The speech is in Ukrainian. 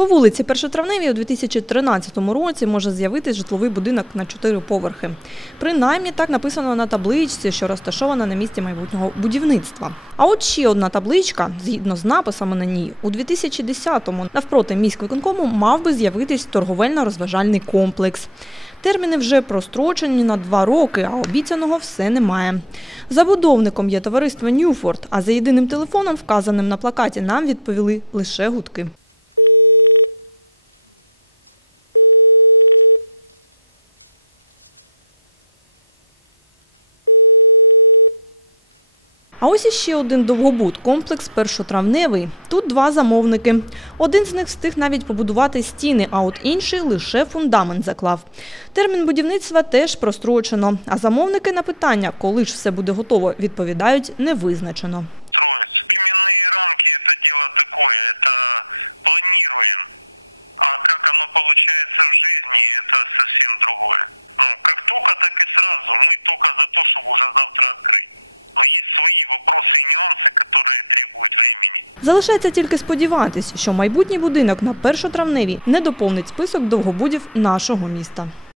По вулиці Першотравневій у 2013 році може з'явитись житловий будинок на чотири поверхи. Принаймні так написано на табличці, що розташована на місці майбутнього будівництва. А от ще одна табличка, згідно з написами на ній, у 2010-му навпроти міськвиконкому мав би з'явитись торговельно-розважальний комплекс. Терміни вже прострочені на два роки, а обіцяного все немає. Забудовником є товариство Ньюфорд, а за єдиним телефоном, вказаним на плакаті, нам відповіли лише гудки. А ось іще один довгобуд – комплекс першотравневий. Тут два замовники. Один з них встиг навіть побудувати стіни, а от інший лише фундамент заклав. Термін будівництва теж прострочено, а замовники на питання, коли ж все буде готово, відповідають невизначено. Залишається тільки сподіватись, що майбутній будинок на першотравневій не доповнить список довгобудів нашого міста.